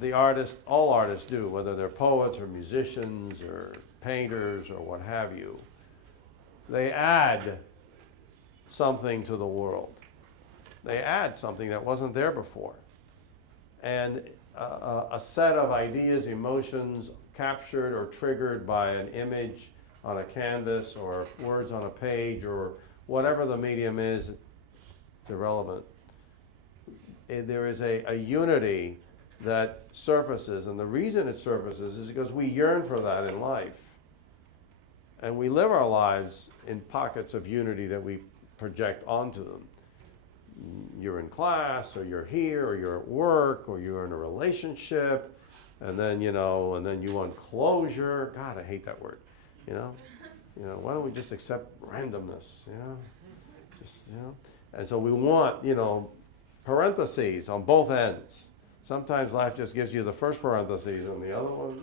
all artists do, whether they're poets or musicians or painters or what have you. They add something to the world. They add something that wasn't there before. And a set of ideas, emotions captured or triggered by an image on a canvas or words on a page or whatever the medium is, it's irrelevant. There is a unity that surfaces, and the reason it surfaces is because we yearn for that in life. And we live our lives in pockets of unity that we project onto them. You're in class, or you're here, or you're at work, or you're in a relationship, and then you want closure. God, I hate that word. Why don't we just accept randomness? And so we want, parentheses on both ends. Sometimes life just gives you the first parentheses and the other one,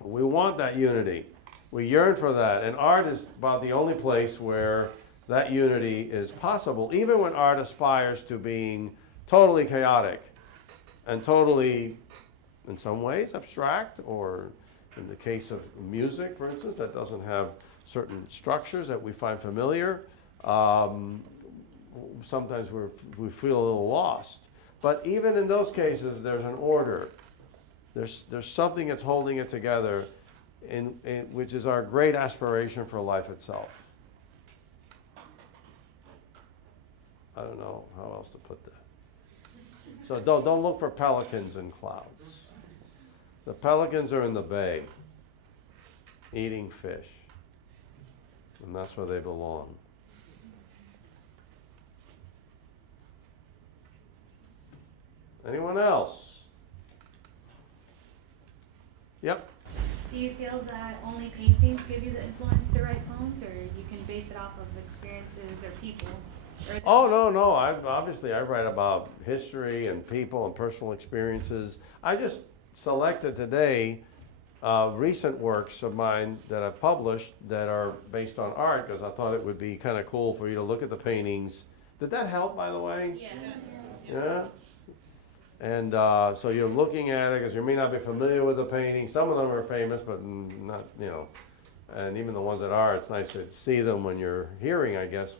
We want that unity. We yearn for that. And art is about the only place where that unity is possible, even when art aspires to being totally chaotic and totally, in some ways, abstract, or in the case of music, for instance, that doesn't have certain structures that we find familiar. Sometimes we feel a little lost. But even in those cases, there's an order. There's something that's holding it together, which is our great aspiration for life itself. I don't know how else to put that. So don't look for pelicans in clouds. The pelicans are in the bay, eating fish. And that's where they belong. Anyone else? Yep. Do you feel that only paintings give you the influence to write poems, or you can base it off of experiences or people? Or Oh, no. I write about history and people and personal experiences. I just selected today recent works of mine that I've published that are based on art, because I thought it would be kind of cool for you to look at the paintings. Did that help, by the way? Yes. Yeah? And so you're looking at it because you may not be familiar with the painting. Some of them are famous, but not, and even the ones that are, it's nice to see them when you're hearing, I guess,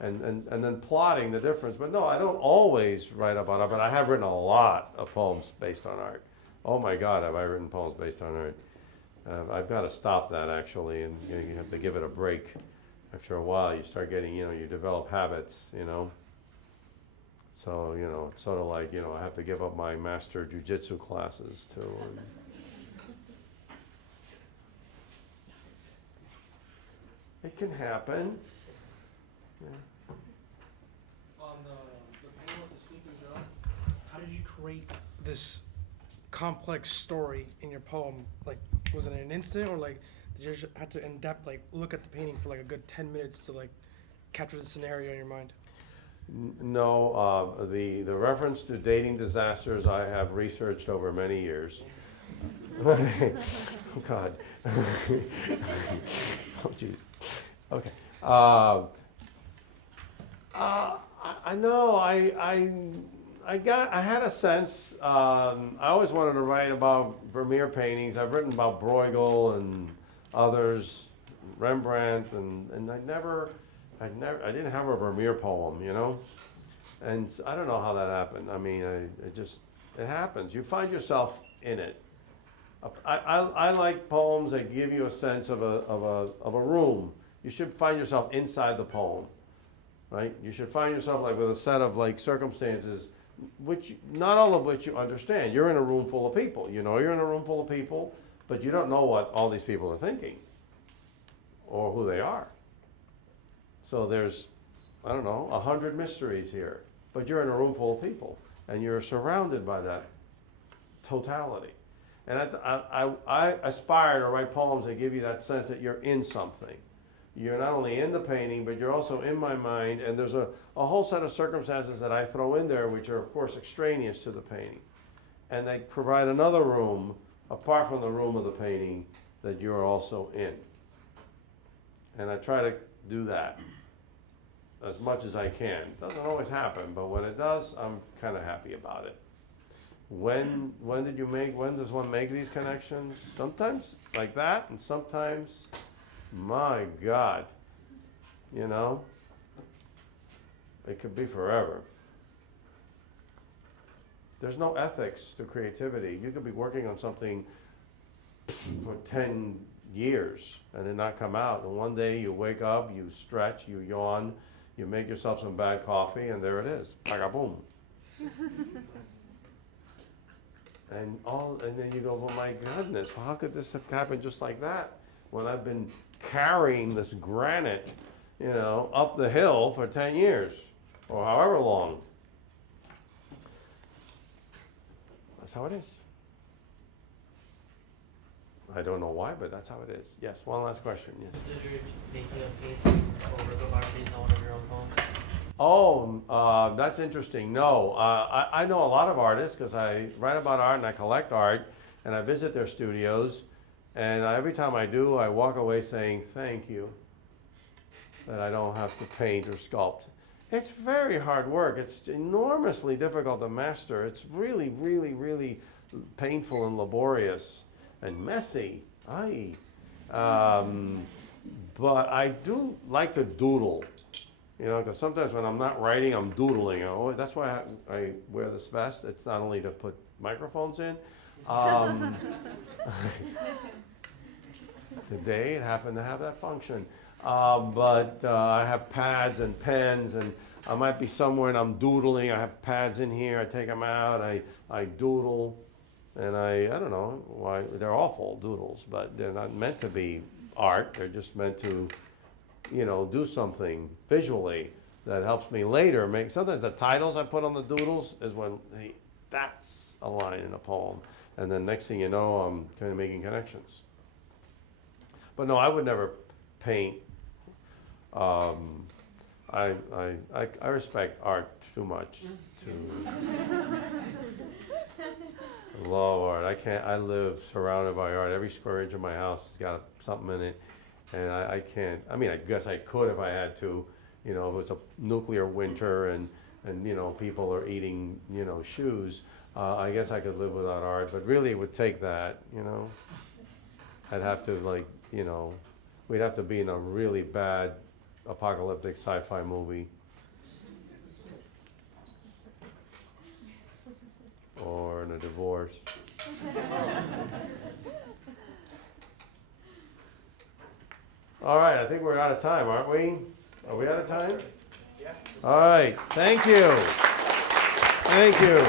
and then plotting the difference. But no, I don't always write about art, but I have written a lot of poems based on art. Oh my God, have I written poems based on art. I've got to stop that, actually, and you have to give it a break. After a while, you start getting, you develop habits, So, it's sort of like, I have to give up my master jujitsu classes too. It can happen. Yeah. On the panel with the sleeping girl, how did you create this complex story in your poem? Like, was it in an instant, or like, did you just have to in depth, like, look at the painting for like a good 10 minutes to like capture the scenario in your mind? No, the reference to dating disasters I have researched over many years. Oh God. Oh jeez. Okay. I know. I had a sense. I always wanted to write about Vermeer paintings. I've written about Bruegel and others, Rembrandt, and I didn't have a Vermeer poem, you know. And I don't know how that happened. I mean, it happens. You find yourself in it. I like poems that give you a sense of a room. You should find yourself inside the poem, right? You should find yourself like with a set of like circumstances, which not all of which you understand. You're in a room full of people. You know you're in a room full of people, but you don't know what all these people are thinking or who they are. So there's, I don't know, 100 mysteries here, but you're in a room full of people and you're surrounded by that totality. And I aspire to write poems that give you that sense that you're in something. You're not only in the painting, but you're also in my mind, and there's a whole set of circumstances that I throw in there, which are, of course, extraneous to the painting. And they provide another room, apart from the room of the painting, that you're also in. And I try to do that as much as I can. Doesn't always happen, but when it does, I'm kind of happy about it. When does one make these connections? Sometimes like that, and sometimes, my God, you know, it could be forever. There's no ethics to creativity. You could be working on something for 10 years and it not come out. And one day you wake up, you stretch, you yawn, you make yourself some bad coffee, and there it is. Boom. And then you go, well, my goodness, how could this have happened just like that? When I've been carrying this granite, you know, up the hill for 10 years or however long. That's how it is. I don't know why, but that's how it is. Yes, one last question. Yes. Consider making a painting or work of art based on one of your own poems? Oh, that's interesting. No, I know a lot of artists because I write about art and I collect art and I visit their studios. And every time I do, I walk away saying, thank you, that I don't have to paint or sculpt. It's very hard work. It's enormously difficult to master. It's really, really, really painful and laborious and messy. But I do like to doodle, you know, because sometimes when I'm not writing, I'm doodling. Oh, that's why I wear this vest. It's not only to put microphones in. Today it happened to have that function. But I have pads and pens, and I might be somewhere and I'm doodling. I have pads in here. I take them out. I doodle, and I don't know why. They're awful doodles, but they're not meant to be art. They're just meant to, you know, do something visually that helps me later make. Sometimes the titles I put on the doodles is when that's a line in a poem, and then next thing you know, I'm kind of making connections. But no, I would never paint. I respect art too much to love art. I live surrounded by art. Every square inch of my house has got something in it, and I can't. I mean, I guess I could if I had to. You know, if it's a nuclear winter and you know people are eating shoes. I guess I could live without art, but really it would take that. You know, I'd have to we'd have to be in a really bad apocalyptic sci-fi movie. Or in a divorce. All right, I think we're out of time, aren't we? Are we out of time? Yeah. All right, thank you. Thank you.